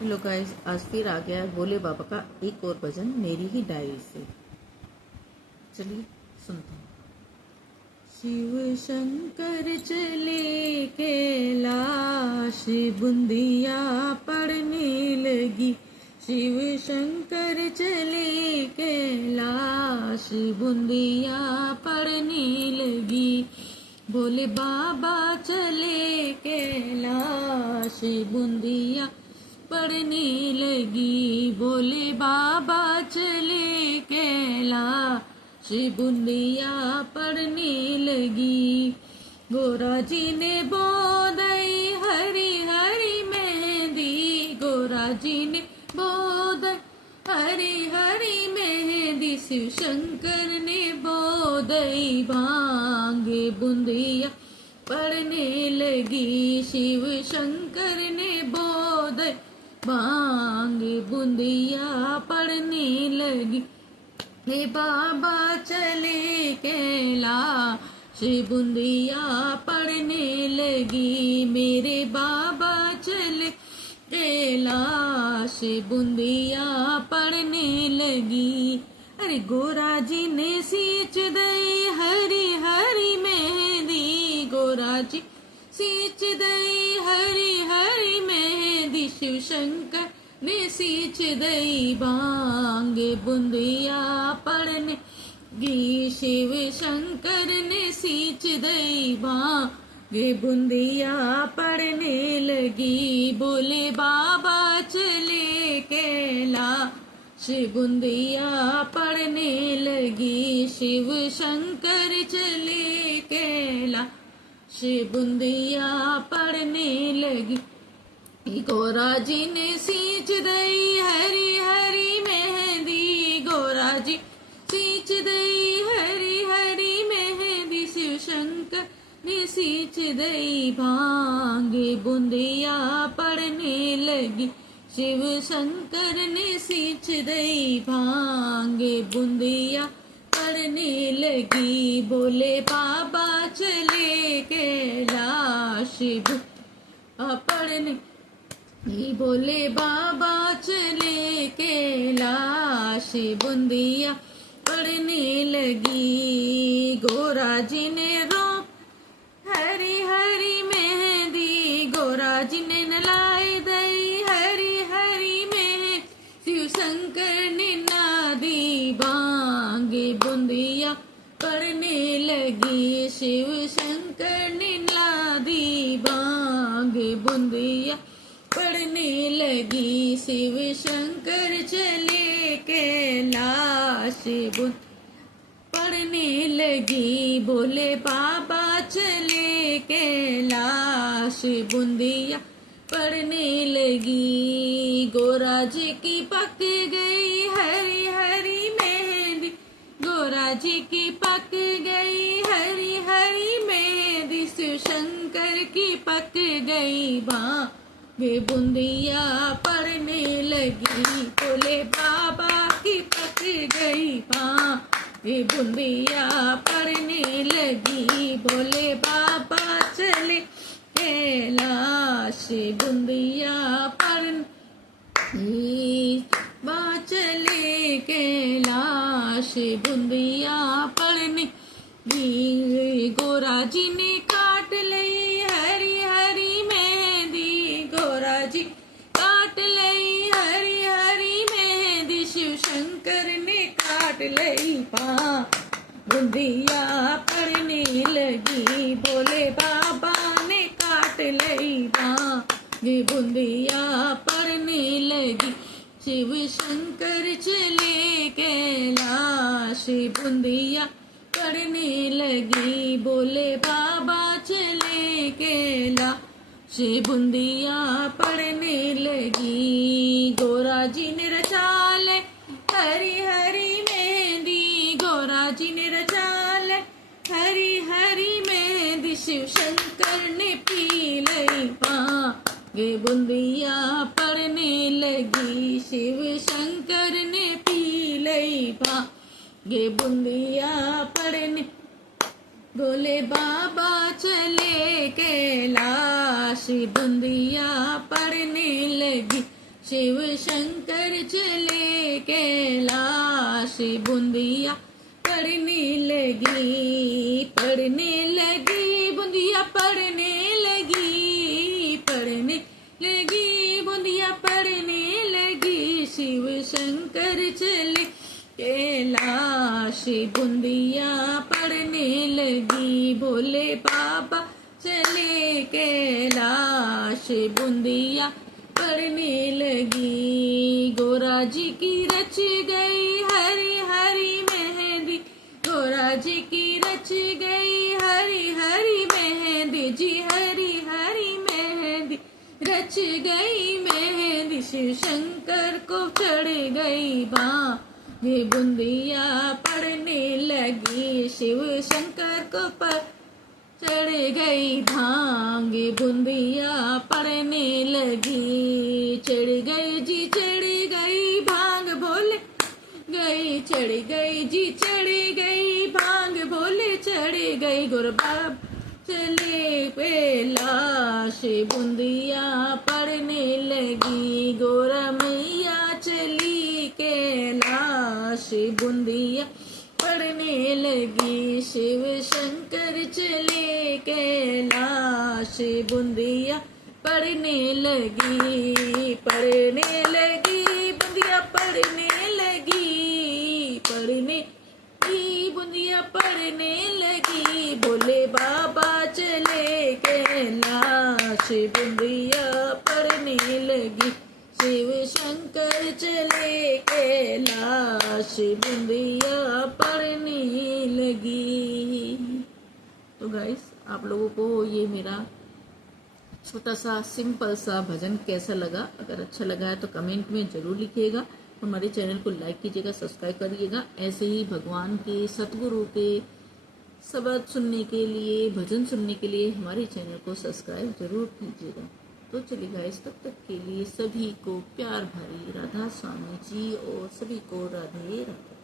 Hello guys, आज फिर आ गया है भोले बाबा का एक और भजन मेरी ही डायरी से। चलिए सुनते हैं। शिव शंकर चले कैलाश, बूंदिया पड़ने लगी। शिव शंकर चले कैलाश, बूंदिया पड़ने लगी। भोले बाबा चले कैलाश, बूंदिया पड़ने लगी। भोले बाबा चले कैलाश, बूंदिया पड़ने लगी। गोरा जी ने बोदई हरी हरी मेहंदी, गोरा जी ने बोदई हरी हरी मेहंदी। शिव शंकर ने बोदई भांगे, बूंदिया पड़ने लगी। शिव शंकर ने बोदई भांग, बूंदिया पड़ने लगी। हे बाबा चले कैलाश, बूंदिया पड़ने लगी। मेरे बाबा चले कैलाश, बूंदिया पड़ने लगी। अरे गोरा जी ने सींच दई हरी हरी मेहंदी, गोरा जी सींच दई हरी हरी मेहंदी। शिव शंकर ने सींच दई भांग, बूंदिया पड़ने लगी। शिव शंकर ने सींच दई भांग, बूंदिया पड़ने लगी। बोले बाबा चले कैलाश, बूंदिया पड़ने लगी। शिव शंकर चले कैलाश, बूंदिया पड़ने लगी। गोरा जी ने सींच दई हरी हरी मेहंदी, गोरा जी सींच दई हरी हरी मेहंदी। शिव शंकर ने सींच दई भांग, बूंदिया पड़ने लगी। शिव शंकर ने सींच दई भांग, बूंदिया पड़ने लगी। बोले बाबा चले कैलाश, पड़ने बोले बाबा चले कैलाश, बूंदिया पड़ने लगी। गोरा जी ने रो हरी हरी मेहंदी, गोरा जी ने नलाई दई हरी हरी मेहंदी। शिव शंकर ने नादी भांग, बूंदिया पड़ने लगी। शिव शंकर ने नादी भांग, बूंदिया पड़ने लगी। शिव शंकर चले कैलाश, पड़ने लगी। बोले बाबा चले कैलाश, बूंदिया पड़ने लगी। गोरा जी की पक गई हरी हरी मेहंदी, गोरा जी की पक गई हरी हरी मेहंदी। शिव शंकर की पक गई भांग, बूंदिया पड़ने लगी। बोले बाबा की पक गई भांग, बूंदिया पड़ने लगी। बोले बाबा चले कैलाश, बूंदिया पड़ने चले कैलाश, बूंदिया पड़ने। गोरा जी ने काट लई हरी हरी मेहंदी, गोरा जी काट लई हरी हरी मेहंदी। शिव शंकर ने काट लई भांग, बूंदिया पड़ने लगी। बोले बाबा ने काट लई भांग, बूंदिया पड़ने लगी। शिव शंकर चले कैलाश, बूंदिया पड़ने लगी। बोले बाबा चले कैलाश, बूंदिया पड़ने लगी। गोरा जी ने रचा ले हरी हरी मेहंदी, गोरा जी ने रचा ले हरी हरी मेहंदी। शिव शंकर ने पी लई भांग, बूंदिया पड़ने लगी। शिव शंकर ने पी लई भांग, बूंदिया पड़ने। बोले बाबा चले कैलाश, बूंदिया पड़ने लगी। शिव शंकर चले कैलाश, बूंदिया पढ़ने लगी, पढ़ने लगी बूंदिया, पढ़ने लगी, पढ़ने लगी बूंदिया, पढ़ने लगी। शिव शंकर चले कैलाश, बूंदिया पढ़ने लगी। भोले बाबा चले कैलाश, बूंदिया पढ़ने लगी। गोरा जी की रच गई हरी हरी मेहंदी, गोरा जी की रच गई हरी हरी मेहंदी जी, हरी हरी मेहंदी रच गई मेहंदी। शिव शंकर को चढ़ गई बाँ, ये बूंदिया पढ़ने लगी। शिव शंकर को पर चढ़ गई भांग, बूंदिया पढ़ने लगी। चढ़ गई जी चढ़ गई भांग, बोले गई चढ़ गई जी चढ़ गई भांग, बोले चढ़ गई। गुरबाब चले कैलाश, बूंदिया पढ़ने लगी। गोरा मैया चली कैलाश, बूंदिया पढ़ने लगी। शिव शंकर चले कैलाश, बूंदिया पढ़ने लगी, पढ़ने लगी बूंदिया, पढ़ने लगी, पढ़ने की बूंदिया पढ़ने लगी। भोले बाबा चले कैलाश, बूंदिया पढ़ने लगी। शिव शंकर चले कैलाश, बूंदिया पढ़ने लगी। तो गाइस, आप लोगों को ये मेरा छोटा सा सिंपल सा भजन कैसा लगा? अगर अच्छा लगा है तो कमेंट में जरूर लिखिएगा। हमारे चैनल को लाइक कीजिएगा, सब्सक्राइब करिएगा। ऐसे ही भगवान के, सतगुरु के शब्द सुनने के लिए, भजन सुनने के लिए हमारे चैनल को सब्सक्राइब जरूर कीजिएगा। तो चलिए गाइस, तब तक के लिए सभी को प्यार भरी राधा स्वामी जी और सभी को राधे राधे।